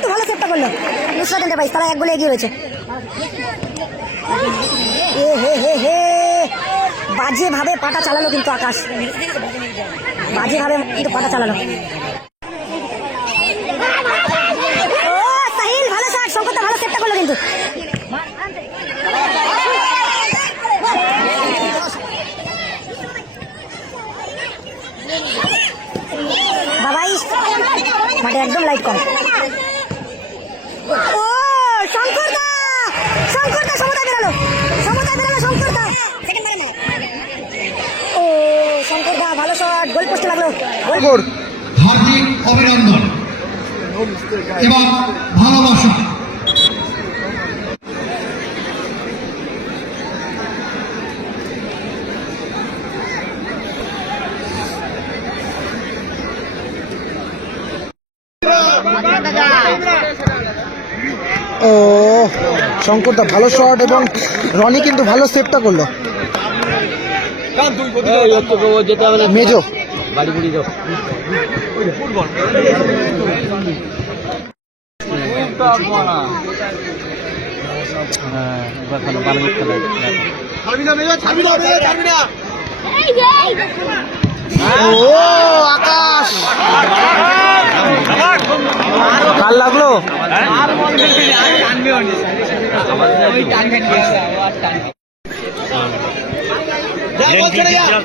কিন্তু ভালো সেটটা করলো নুসরাত এন্টারপ্রাইজ, তারা 1 গোলে এগিয়ে রয়েছে। এ হে হে হে, বাজে ভাবে পাটা চালালো কিন্তু আকাশ, বাজে ভাবে কিন্তু পাটা চালালো। ও সাহিল ভালো শট, শঙ্করদা ভালো সেটটা করলো কিন্তু। বাবাই মাঠে একদম লাইট কম। ও শঙ্করদা, শঙ্করদা সমতা বেরোলো, সমতা বেরোলো শঙ্করদা। ও শঙ্করদা ভালো শট, গোল পোস্টে লাগলো। হার্দিক অভিনন্দন এবং ভালোবাসা। ও শঙ্করদা ভালো শট এবং রনি কিন্তু ভালো সেভটা করলো। মেজো বাড়ি বুড়ি যাও। ও আকাশ কাল লাগলো।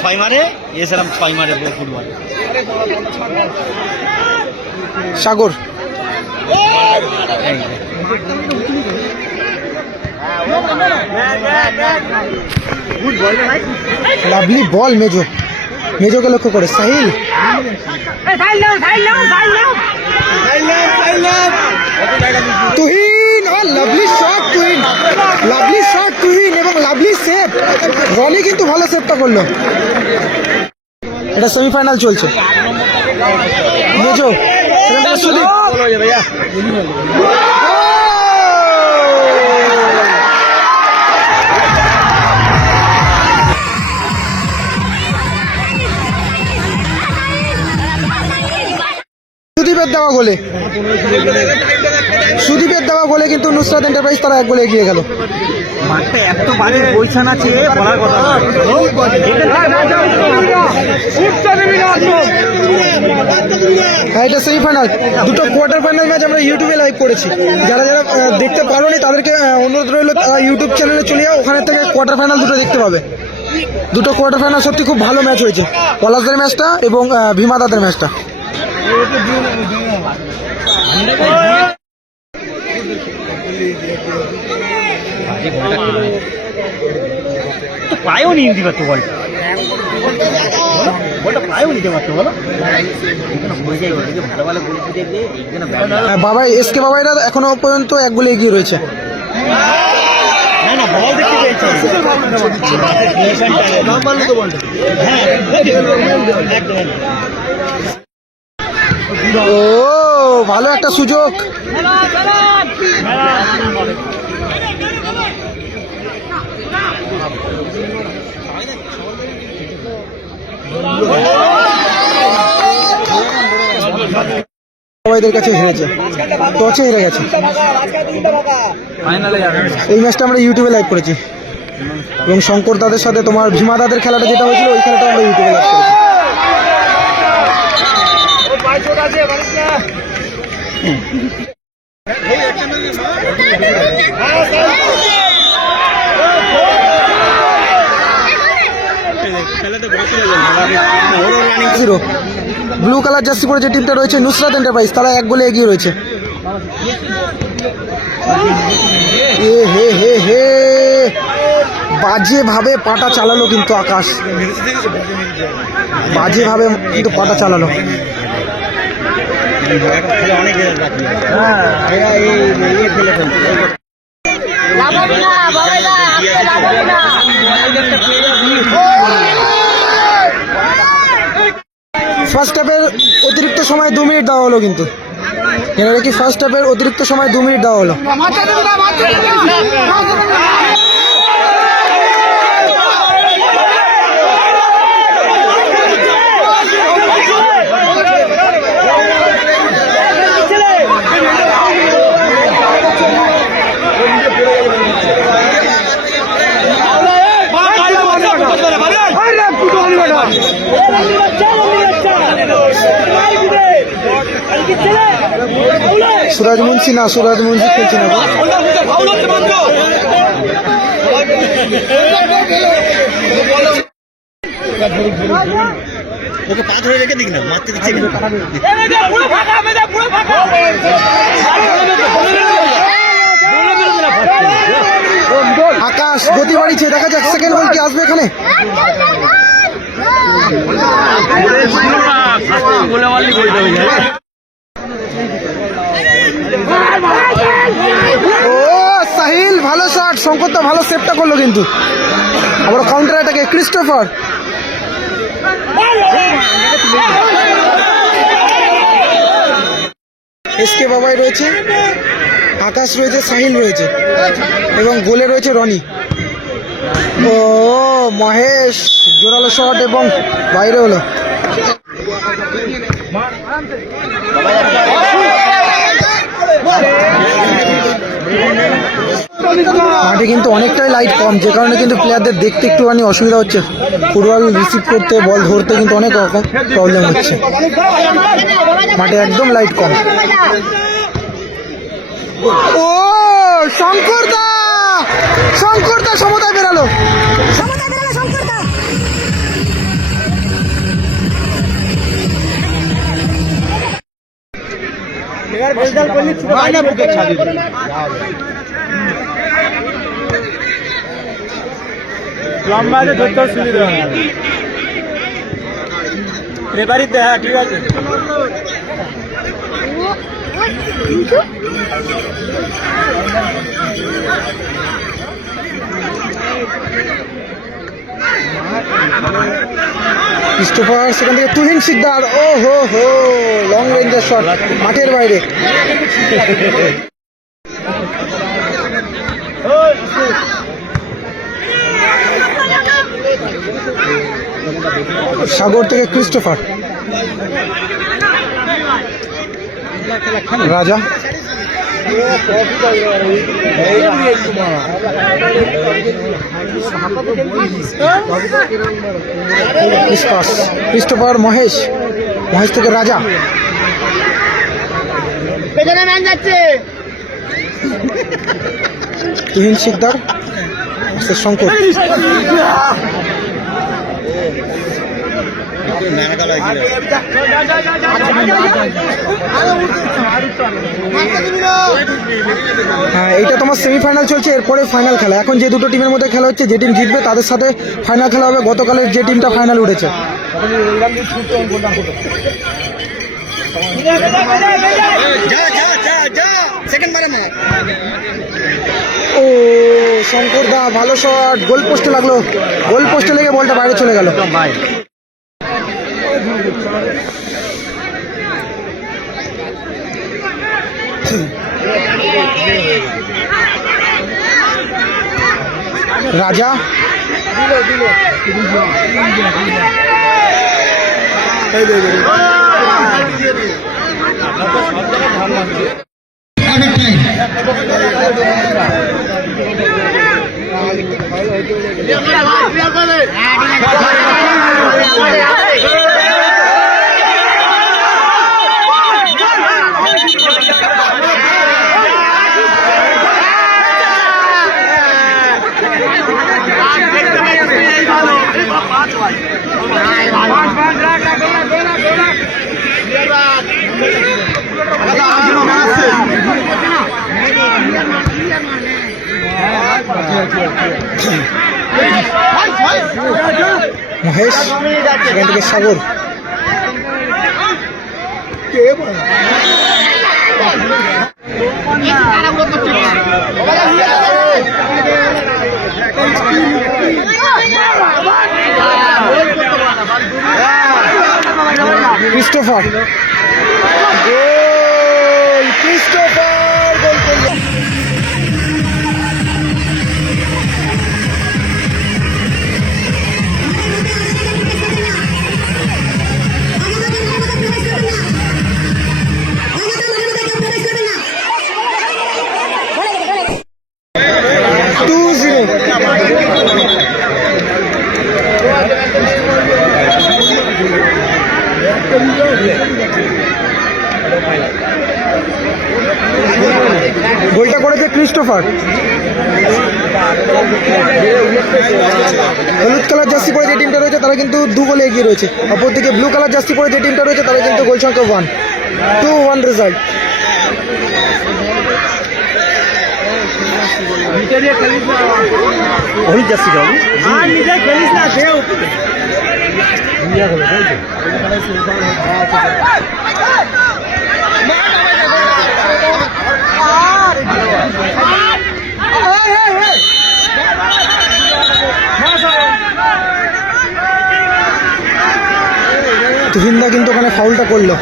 ছয় মারে এসেলাম, 6 মারে ফুটবল। সাগর লাভলি বল, মেজো, মেজোকে লক্ষ্য করে Sahil. Tuhin, lovely shot Tuhin, lovely shot Tuhin এবং লাভলি সেভ। রনি কিন্তু ভালো সেভটা করলো। এটা সেমিফাইনাল চলছে। মেজো সুদীপের দেওয়া গোলে, সুদীপের দেওয়া গোলে কিন্তু নুসরাত এন্টারপ্রাইজ তারা 1 গোলে এগিয়ে গেল। মাঠটা এত বাজে পয়সা আছে বলার কথা। হ্যাঁ, এটা সেমিফাইনাল, দুটো কোয়ার্টার ফাইনাল ম্যাচ আমরা ইউটিউবে লাইভ করেছি। যারা যারা দেখতে পারোনি তাদেরকে অনুরোধ রইল ইউটিউব চ্যানেলে চলে যাও, ওখানে থেকে কোয়ার্টার ফাইনাল দুটো দেখতে পাবে। দুটো কোয়ার্টার ফাইনাল সত্যি খুব ভালো ম্যাচ হয়েছে, পলাশদের ম্যাচটা এবং ভীমাদাদের ম্যাচটা। পায়েও নিয়ে নিতে পারতো বলটা, বলটা পায়েও নিতে পারতো বলো। ভালো ভালো গোল দেখবে বাবাই, এসকে বাবাইরা এখনো পর্যন্ত 1 গোলে এগিয়ে রয়েছে। ও ভালো একটা সুযোগ। সবাইদের কাছে হেরেছে, টচে হেরে গেছে। এই ম্যাচটা আমরা ইউটিউবে লাইভ করেছি এবং শঙ্কর দাদের সাথে তোমার ভীমা দাদের খেলাটা যেটা হয়েছিল ওই খেলাটা আমরা ইউটিউবে লাইভ করেছি। ব্লু কালার জার্সি পরে যে টিমটা রয়েছে নুসরাত এন্টারপ্রাইজ, তারা 1 গোলে এগিয়ে রয়েছে। এ হে হে হে, বাজে ভাবে পাটা চালালো কিন্তু আকাশ, বাজে ভাবে কিন্তু পাটা চালালো। ফার্স্ট হাফের অতিরিক্ত সময় 2 মিনিট দেওয়া হলো, কিন্তু এরা কি ফার্স্ট হাফের অতিরিক্ত সময় 2 মিনিট দেওয়া হলো। সুরাজ মুন্সি না, সুরাজ মুন্সি খেলছে না। ওকে পা ধরে রেখে দিক না, মারতে দিচ্ছে কিন্তু। আকাশ গতি বাড়িয়েছে, দেখা যাক সেকেন্ড বল কি আসবে এখানে। ও সাহিল ভালো শট, শঙ্কর তো ভালো সেভটা করলো কিন্তু। আবার কাউন্টার অ্যাটাকে ক্রিস্টোফার। এসকে বাবাই রয়েছে, আকাশ রয়েছে, সাহিল রয়েছে এবং গোলে রয়েছে রনি। ও মহেশ জোরালো শট এবং বাইরে হলো। মাঠে কিন্তু অনেকটাই লাইট কম, যে কারণে কিন্তু প্লেয়ারদের দেখতে একটুখানি অসুবিধা হচ্ছে। ফুটবল রিসিভ করতে, বল ধরতে কিন্তু অনেক রকম প্রবলেম হচ্ছে। মাঠে একদম লাইট কম। ও শঙ্কর দা, শঙ্কর দা সমতায় বেরালো। লম্বা ধরতে সুবিধা হয়, রেফারিতে। হ্যাঁ ঠিক আছে। ক্রিস্টোফার, সেখান থেকে তুহিন সিকদার। ও হো হো, লং রেঞ্জের শট মাঠের বাইরে। সাগর থেকে ক্রিস্টোফার। রাজা ক্রিস্টোফার, মহেশ, মহেশ থেকে রাজা। তুহিন সিকদার, শঙ্কর। হ্যাঁ, এটা তোমার সেমিফাইনাল চলছে, এরপরে ফাইনাল খেলা। এখন যে দুটো টিমের মধ্যে খেলা হচ্ছে, যে টিম জিতবে তাদের সাথে ফাইনাল খেলা হবে। গতকালের যে টিমটা ফাইনাল উঠেছে। ও শঙ্কর দা ভালো শট, গোল পোস্টে লাগলো, গোল পোস্টে লেগে বলটা বাইরে চলে গেল। রাজা মহেশ, সেখান থেকে সাগর। ক্রিস্টোফার, গোল, ক্রিস্টোফার গোল করলো। ক্রিস্টোফার। হলুদ কালার জার্সি পরে যে টিমটা রয়েছে তারা কিন্তু 2 গোলে এগিয়ে রয়েছে। অপরদিকে ব্লু কালার জার্সি পরে যে টিমটা রয়েছে তারা কিন্তু গোল সংখ্যা 1-1 রেজাল্ট। হলুদ জার্সি দাও আর নিজে খেলিস না দেও তুহিনদা কিন্তু ওখানে ফাউলটা করলো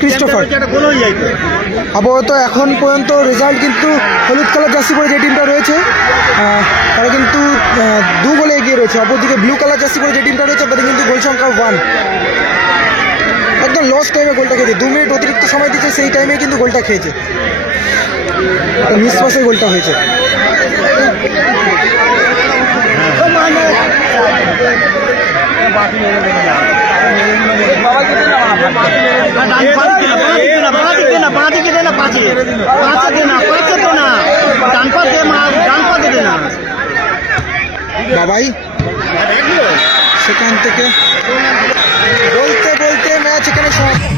ক্রিস্টোফার। আপাতত এখন পর্যন্ত রেজাল্ট কিন্তু হলুদ কালার জার্সি পরে যে টিমটা রয়েছে তারা কিন্তু 2 গোলে এগিয়ে রয়েছে। অপরদিকে ব্লু কালার জার্সি পরে যে টিমটা রয়েছে তাদের কিন্তু গোল সংখ্যা 1। একদম লস টাইমে গোলটা খেয়েছে, 2 মিনিট অতিরিক্ত সময় দিচ্ছে, সেই টাইমে কিন্তু গোলটা খেয়েছে, মিস পাসে গোলটা হয়েছে। বাবাই সেখান থেকে বলতে বলতে ম্যাচ এখানে সমাপ্ত।